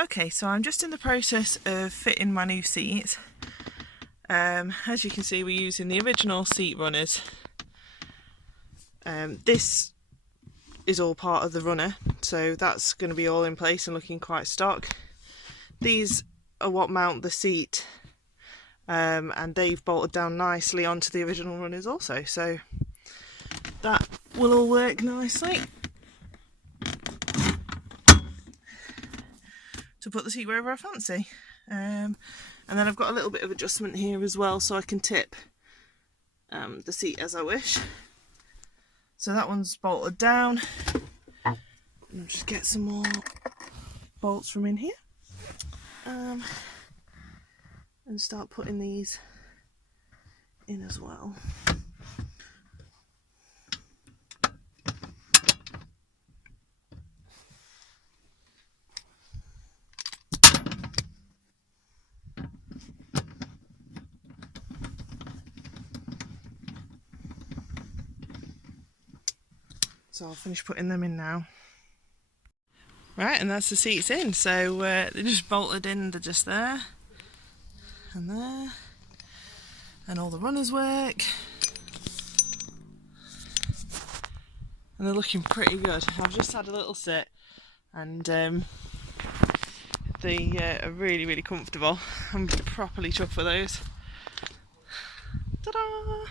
Okay, so I'm just in the process of fitting my new seat. As you can see, we're using the original seat runners. This is all part of the runner, so that's going to be all in place and looking quite stock. These are what mount the seat, and they've bolted down nicely onto the original runners also, so that will all work nicely to put the seat wherever I fancy. And then I've got a little bit of adjustment here as well, so I can tip the seat as I wish. So that one's bolted down. And I'll just get some more bolts from in here, and start putting these in as well. So I'll finish putting them in now. Right, and that's the seats in. So they're just bolted in, they're just there and there, and all the runners work, and they're looking pretty good. I've just had a little sit, and they are really, really comfortable. I'm properly chuffed with those. Ta-da!